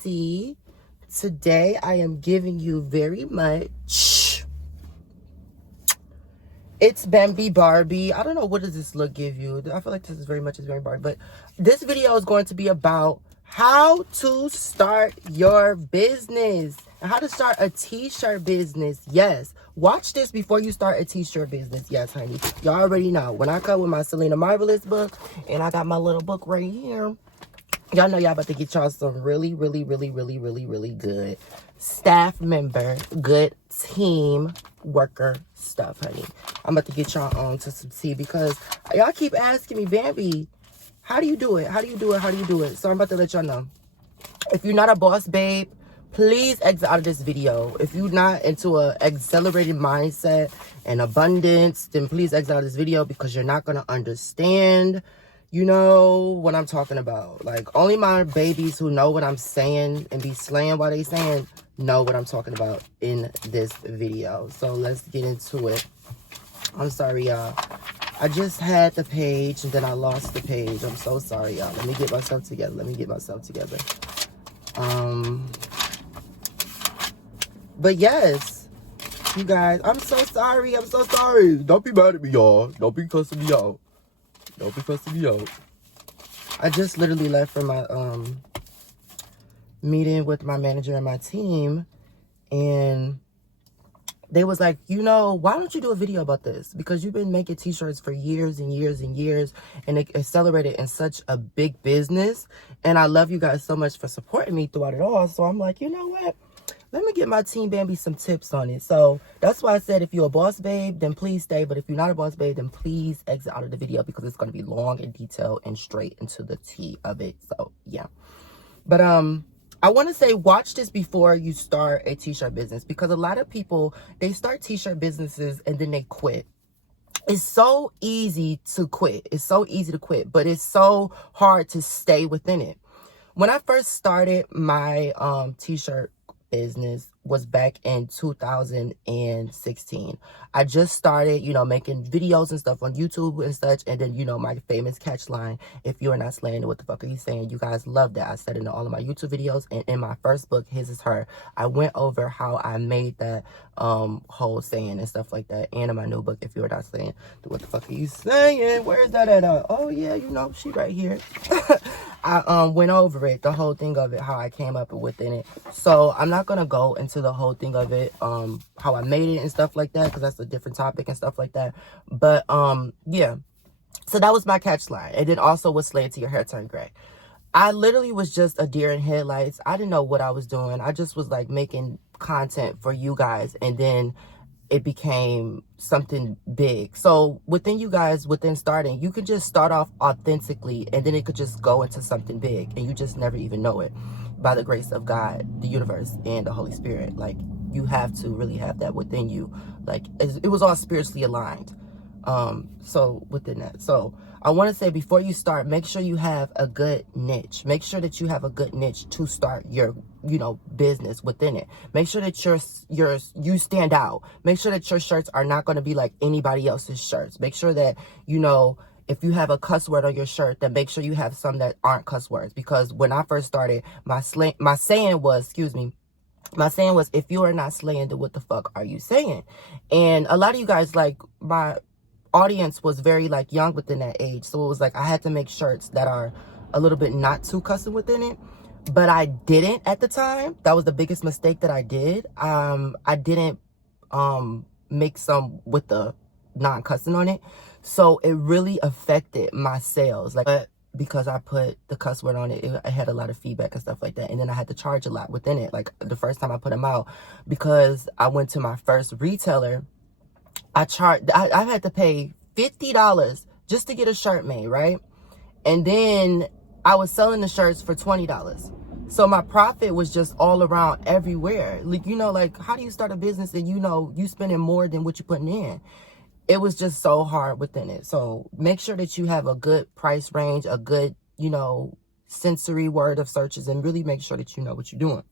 see, today I am giving you very much Itsbambii Barbie. I don't know, what does this look give you? I feel like this is very much Itsbambii Barbie, but this video is going to be about how to start your business and how to start a t-shirt business. Yes, watch this before you start a t-shirt business. Yes, honey, y'all already know when I come with my Selena Marvelous book and I got my little book right here, y'all know y'all about to get y'all some really good staff member, good team worker stuff, honey. I'm about to get y'all on to some tea because y'all keep asking me, Bambi, how do you do it? How do you do it? How do you do it? So I'm about to let y'all know. If you're not a boss babe, please exit out of this video. If you're not into a accelerated mindset and abundance, then please exit out of this video because you're not going to understand, you know, what I'm talking about. Like, only my babies who know what I'm saying and be slaying while they saying know what I'm talking about in this video. So let's get into it. I'm sorry, y'all. I just had the page and then I lost the page. I'm so sorry, y'all. Let me get myself together. But yes, you guys, I'm so sorry. Don't be mad at me, y'all. Don't be cussing me out. I just literally left from my meeting with my manager and my team, and they was like, you know, why don't you do a video about this? Because you've been making t-shirts for years and years and years, and it accelerated in such a big business. And I love you guys so much for supporting me throughout it all. So I'm like, you know what? Let me get my team Bambi some tips on it. So that's why I said, if you're a boss babe, then please stay. But if you're not a boss babe, then please exit out of the video because it's going to be long and detailed and straight into the tea of it. So yeah. But I want to say, watch this before you start a t-shirt business, because a lot of people, they start t-shirt businesses and then they quit. It's so easy to quit. But it's so hard to stay within it. When I first started my t-shirt business was back in 2016. I just started, you know, making videos and stuff on YouTube and such. And then, you know, my famous catch line, if you're not slaying it, what the fuck are you saying? You guys love that. I said it in all of my YouTube videos. And in my first book, His Is Her, I went over how I made that whole saying and stuff like that. And in my new book, If You're Not Slaying, what the fuck are you saying? Where's that at? Oh yeah, you know, she right here. I went over it, the whole thing of it, how I came up within it. So I'm not gonna go into the whole thing of it, how I made it and stuff like that, because that's a different topic and stuff like that. But yeah, so that was my catch line. And then also was Slay It Till Your Hair Turn Gray. I literally was just a deer in headlights. I didn't know what I was doing. I just was like making content for you guys, and then it became something big. So within you guys, within starting, you could just start off authentically, and then it could just go into something big, and you just never even know it, by the grace of God, the universe, and the Holy Spirit. Like, you have to really have that within you. Like, it was all spiritually aligned. So within that, so I want to say, before you start, make sure you have a good niche. Make sure that you have a good niche to start your, you know, business within it. Make sure that you stand out. Make sure that your shirts are not going to be like anybody else's shirts. Make sure that, you know, if you have a cuss word on your shirt, then make sure you have some that aren't cuss words. Because when I first started, my saying was, if you are not slaying, then what the fuck are you saying? And a lot of you guys, like, my audience was very like young within that age, so it was like I had to make shirts that are a little bit not too cussing within it, but I didn't at the time. That was the biggest mistake that I did. I didn't make some with the non-cussing on it, so it really affected my sales. Like, but because I put the cuss word on it, I had a lot of feedback and stuff like that, and then I had to charge a lot within it. Like, the first time I put them out, because I went to my first retailer, I had to pay $50 just to get a shirt made, right? And then I was selling the shirts for $20. So my profit was just all around everywhere. Like, you know, like, how do you start a business and, you know, you spending more than what you're putting in? It was just so hard within it. So make sure that you have a good price range, a good, you know, sensory word of searches, and really make sure that you know what you're doing.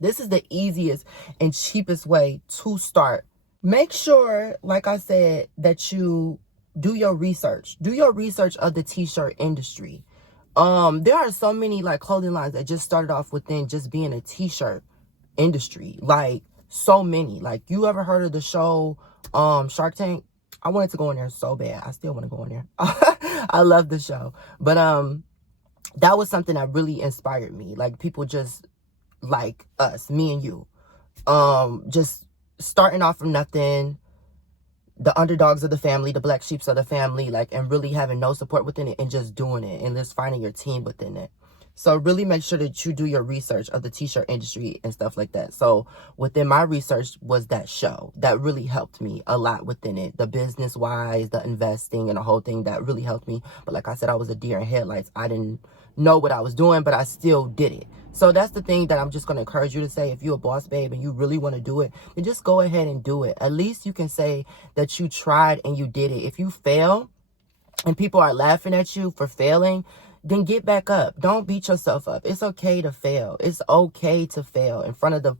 This is the easiest and cheapest way to start. Make sure, like I said, that you do your research. Do your research of the t-shirt industry. There are so many like clothing lines that just started off within just being a t-shirt industry. Like so many. Like, you ever heard of the show Shark Tank? I wanted to go in there so bad. I still want to go in there. I love the show. But that was something that really inspired me. Like, people just like us, me and you, just starting off from nothing, the underdogs of the family, the black sheeps of the family, like, and really having no support within it and just doing it and just finding your team within it. So really make sure that you do your research of the t-shirt industry and stuff like that. So within my research was that show that really helped me a lot within it. The business wise, the investing and the whole thing, that really helped me. But like I said, I was a deer in headlights. I didn't know what I was doing, but I still did it. So that's the thing that I'm just going to encourage you to say. If you're a boss babe and you really want to do it, then just go ahead and do it. At least you can say that you tried and you did it. If you fail and people are laughing at you for failing, then get back up. Don't beat yourself up. It's okay to fail. It's okay to fail in front of the,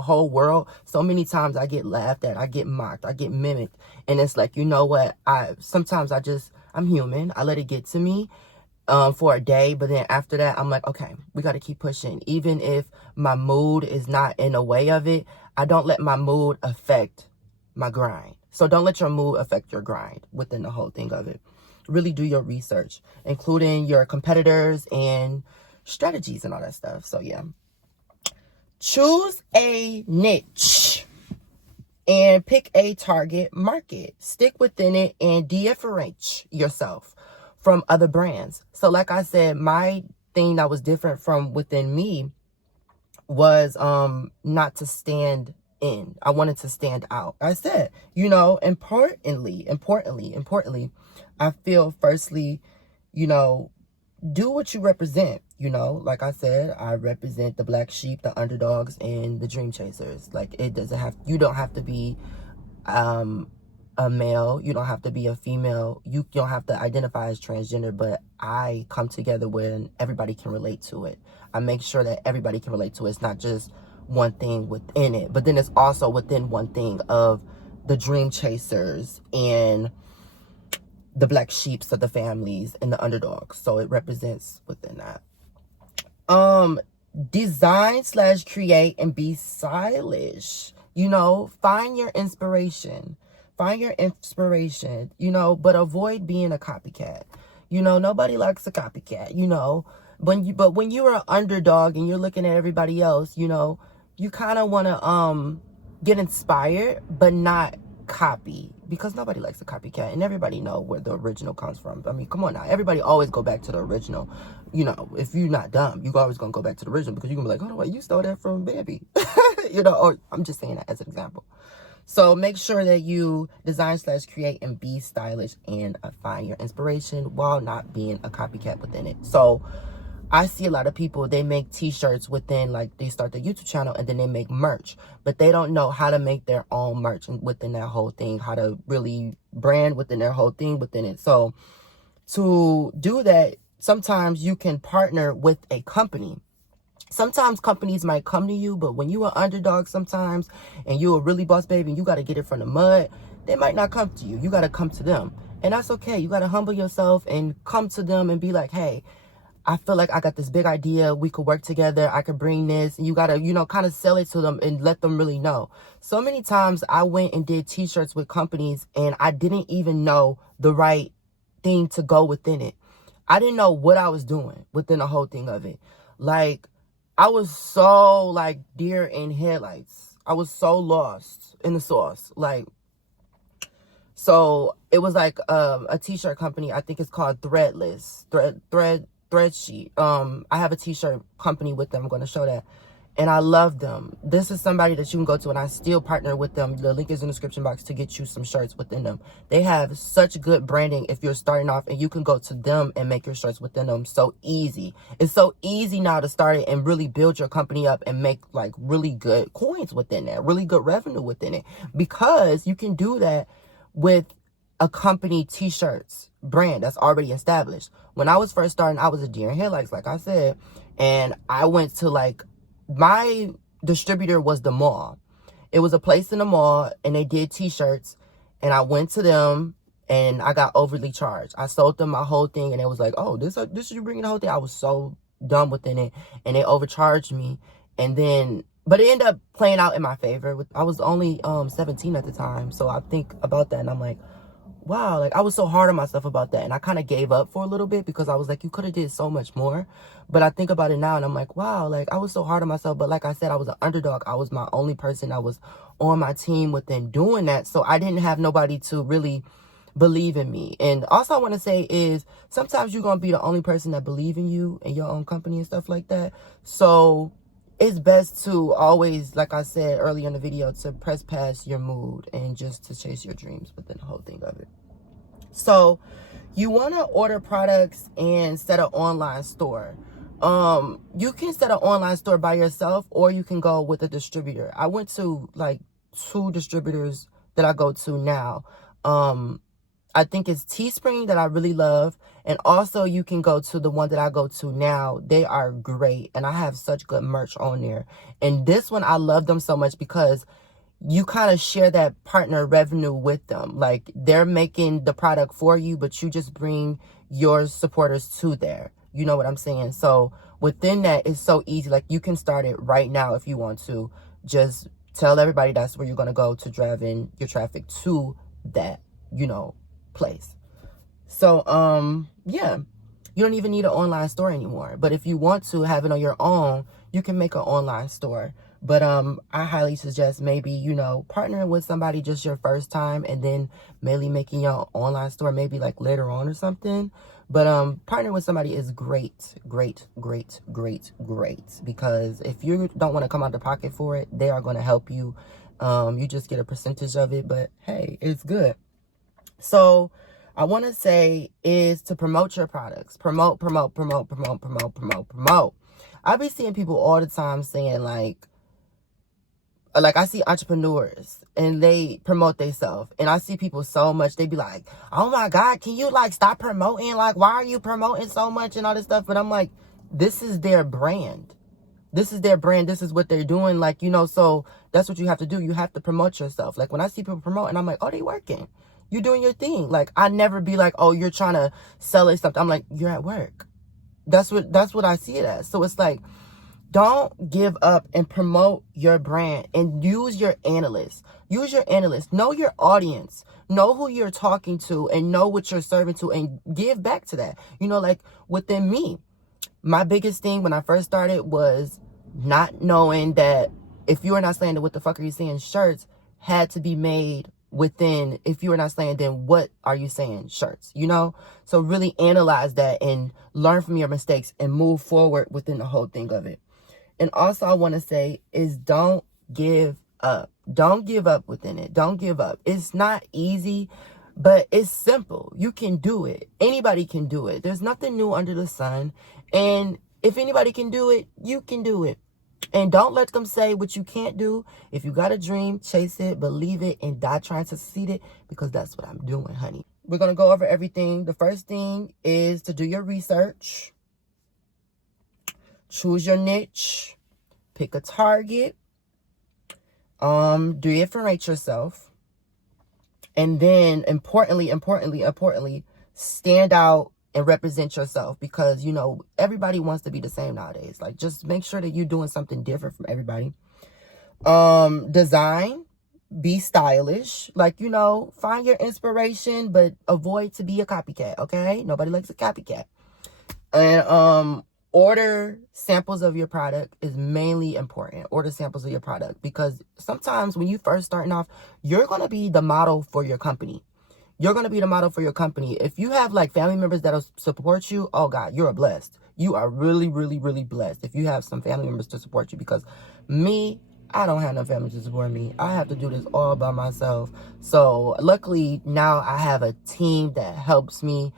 whole world. So many times I get laughed at, I get mocked, I get mimicked. And it's like, you know what? Sometimes I'm human. I let it get to me for a day. But then after that, I'm like, okay, we got to keep pushing. Even if my mood is not in the way of it, I don't let my mood affect my grind. So don't let your mood affect your grind within the whole thing of it. Really do your research, including your competitors and strategies and all that stuff. So yeah, choose a niche and pick a target market. Stick within it and differentiate yourself from other brands. So like I said, my thing that was different from within me was not to stand in. I wanted to stand out. I said, importantly, I feel firstly, do what you represent. Like I said, I represent the black sheep, the underdogs, and the dream chasers. Like, you don't have to be a male, you don't have to be a female, you don't have to identify as transgender, but I come together when everybody can relate to it. I make sure that everybody can relate to it. It's not just one thing within it, but then it's also within one thing of the dream chasers and the black sheeps of the families and the underdogs. So it represents within that. Design/create and be stylish. Find your inspiration. Find your inspiration, but avoid being a copycat. Nobody likes a copycat, but when you're an underdog and you're looking at everybody else, you kind of want to get inspired, but not copy, because nobody likes a copycat, and everybody know where the original comes from. I mean, come on now, everybody always go back to the original. If you're not dumb, you always gonna go back to the original, because you're gonna be like, oh no, wait, you stole that from Bambi. Or I'm just saying that as an example. So make sure that you design/create and be stylish and find your inspiration while not being a copycat within it. So I see a lot of people, they make t-shirts within, like, they start their YouTube channel and then they make merch, but they don't know how to make their own merch within that whole thing, how to really brand within their whole thing within it. So to do that, sometimes you can partner with a company. Sometimes companies might come to you, but when you are underdog sometimes and you a really boss baby and you got to get it from the mud, they might not come to you. You got to come to them. And that's okay. You got to humble yourself and come to them and be like, hey, I feel like I got this big idea. We could work together. I could bring this. And you got to, kind of sell it to them and let them really know. So many times I went and did t-shirts with companies and I didn't even know the right thing to go within it. I didn't know what I was doing within the whole thing of it. Like, I was so, like, deer in headlights. I was so lost in the sauce. Like, so it was like a t-shirt company. I think it's called Threadsheet. I have a t-shirt company with them. I'm going to show that. And I love them. This is somebody that you can go to, and I still partner with them. The link is in the description box to get you some shirts within them. They have such good branding if you're starting off, and you can go to them and make your shirts within them. So easy. It's so easy now to start it and really build your company up and make, like, really good coins within that, really good revenue within it, because you can do that with a company t-shirts brand that's already established. When I was first starting, I was a deer in headlights, like I said, and I went to, like, my distributor was the mall. It was a place in the mall, and they did t-shirts, and I went to them and I got overly charged. I sold them my whole thing, and it was like, oh, this is you bringing the whole thing. I was so dumb within it, and they overcharged me. And then, but it ended up playing out in my favor. I was only 17 at the time, so I think about that, and I'm like, wow, like I was so hard on myself about that, and I kind of gave up for a little bit because I was like, you could have did so much more. But I think about it now, and I'm like, wow, like I was so hard on myself. But like I said, I was an underdog. I was my only person that was on my team within doing that, so I didn't have nobody to really believe in me. And also I want to say is sometimes you're gonna be the only person that believe in you and your own company and stuff like that. So it's best to always, like I said earlier in the video, to press past your mood and just to chase your dreams within the whole thing of it. So you want to order products and set an online store. You can set an online store by yourself, or you can go with a distributor. I went to like 2 distributors that I go to now. I think it's Teespring that I really love. And also you can go to the one that I go to now. They are great. And I have such good merch on there. And this one, I love them so much because you kind of share that partner revenue with them. Like they're making the product for you, but you just bring your supporters to there. You know what I'm saying? So within that, it's so easy. Like you can start it right now if you want to. Just tell everybody that's where you're going to go to drive in your traffic to that, you know, place. So yeah, you don't even need an online store anymore. But if you want to have it on your own, you can make an online store. But I highly suggest maybe, you know, partnering with somebody just your first time, and then maybe making your online store maybe like later on or something. But partnering with somebody is great, great, great, great, great. Because if you don't want to come out of pocket for it, they are going to help you. You just get a percentage of it, but hey, it's good. So I want to say is to promote your products. Promote. I be seeing people all the time saying like I see entrepreneurs and they promote themselves, and I see people so much, they be like, oh my God, can you like stop promoting? Like, why are you promoting so much and all this stuff? But I'm like, this is their brand. This is their brand. This is what they're doing. Like, you know, so that's what you have to do. You have to promote yourself. Like when I see people promoting, I'm like, oh, they working. You're doing your thing. Like I never be like, oh, you're trying to sell it something. I'm like, you're at work. That's what I see it as. So it's like, don't give up and promote your brand, and use your analysts. Use your analysts. Know your audience. Know who you're talking to, and know what you're serving to, and give back to that. You know, like within me, my biggest thing when I first started was not knowing that if you are not slaying, what the fuck are you saying? Shirts had to be made within. If you are not slaying, then what are you saying? Shirts, you know? So really analyze that and learn from your mistakes and move forward within the whole thing of it. And also I want to say is don't give up. Don't give up within it. Don't give up. It's not easy, but it's simple. You can do it. Anybody can do it. There's nothing new under the sun. And if anybody can do it, you can do it. And don't let them say what you can't do. If you got a dream, chase it, believe it, and die trying to succeed it, because that's what I'm doing, honey. We're going to go over everything. The first thing is to do your research. Choose your niche. Pick a target. Differentiate yourself. And then importantly, stand out and represent yourself, because you know everybody wants to be the same nowadays. Like just make sure that you're doing something different from everybody. Design, be stylish. Like, you know, find your inspiration, but avoid to be a copycat. Okay, nobody likes a copycat. And order samples of your product is mainly important. Order samples of your product, because sometimes when you first starting off, you're going to be the model for your company. You're going to be the model for your company. If you have like family members that'll support you, oh God, you're blessed. You are really, really, really blessed if you have some family members to support you. Because me, I don't have no family to support me. I have to do this all by myself. So luckily now I have a team that helps me,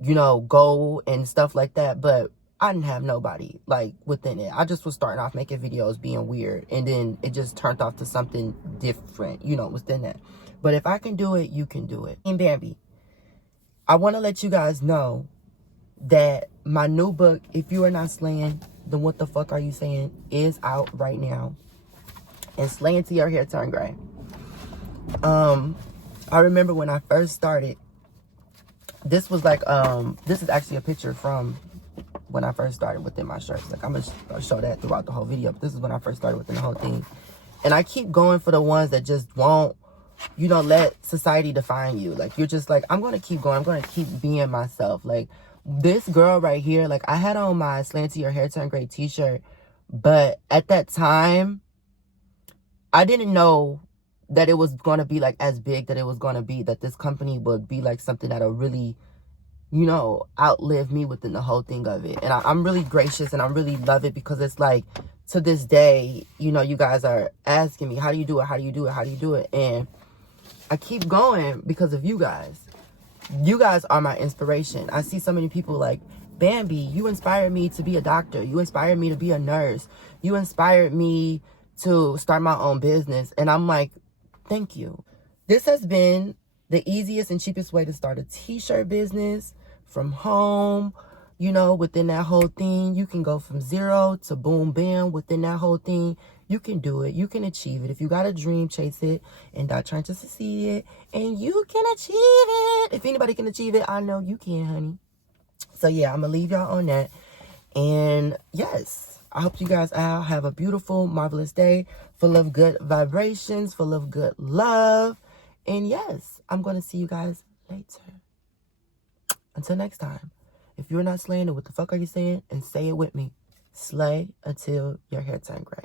you know, go and stuff like that. But I didn't have nobody like within it. I just was starting off making videos being weird, and then it just turned off to something different, you know, within that. But if I can do it, you can do it. Itsbambii, I want to let you guys know that my new book, If You Are Not Slaying, Then What the Fuck Are You Saying, is out right now. And slaying till your hair turn gray. I remember when I first started, this was like, this is actually a picture from when I first started within my shirts. Like, I'm gonna show that throughout the whole video, but this is when I first started within the whole thing. And I keep going for the ones that just won't, you know, let society define you. Like, you're just like, I'm gonna keep going, I'm gonna keep being myself. Like, this girl right here, like, I had on my Slanty Your Hair Turn Gray t-shirt, but at that time, I didn't know that it was gonna be like as big that it was gonna be, that this company would be like something that'll really, you know, outlive me within the whole thing of it. And I'm really gracious and I really love it, because it's like, to this day, you know, you guys are asking me, how do you do it? How do you do it? How do you do it? And I keep going because of you guys. You guys are my inspiration. I see so many people like, Bambi, you inspired me to be a doctor. You inspired me to be a nurse. You inspired me to start my own business. And I'm like, thank you. This has been the easiest and cheapest way to start a t-shirt business from home. You know, within that whole thing, you can go from 0 to boom, bam. Within that whole thing, you can do it. You can achieve it. If you got a dream, chase it and not trying to succeed it. And you can achieve it. If anybody can achieve it, I know you can, honey. So, yeah, I'm going to leave y'all on that. And, yes, I hope you guys all have a beautiful, marvelous day full of good vibrations, full of good love. And, yes, I'm going to see you guys later. Until next time. If you're not slaying it, what the fuck are you saying? And say it with me. Slay until your hair turn gray.